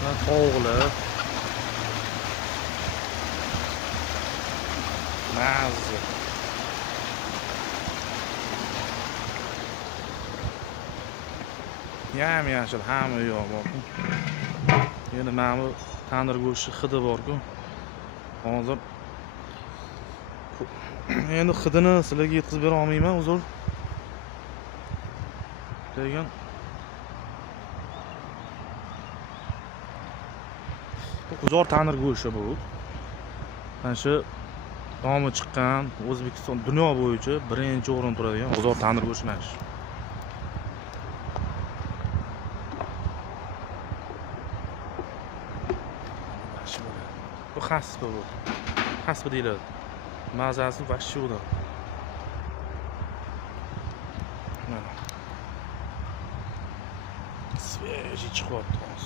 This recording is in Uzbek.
Tovuqli. Mazza. Yam-yashil hamma yo'q bor. Endi mana bu tandir go'shti hidi bor-ku. Hozir endi hidini sizlarga yetkazib bera olmayman, uzr. Lekin uzor tandir go'shti bu. Mana shu nomi chiqqan O'zbekiston dunyo bo'yicha birinchi o'rinda turadigan uzor tandir go'shti mana shu. Bu hasbi bu. Hasbi deyiladi. Mazasi vahshiy bo'ladi. Mana. Svejiy chiqyapti.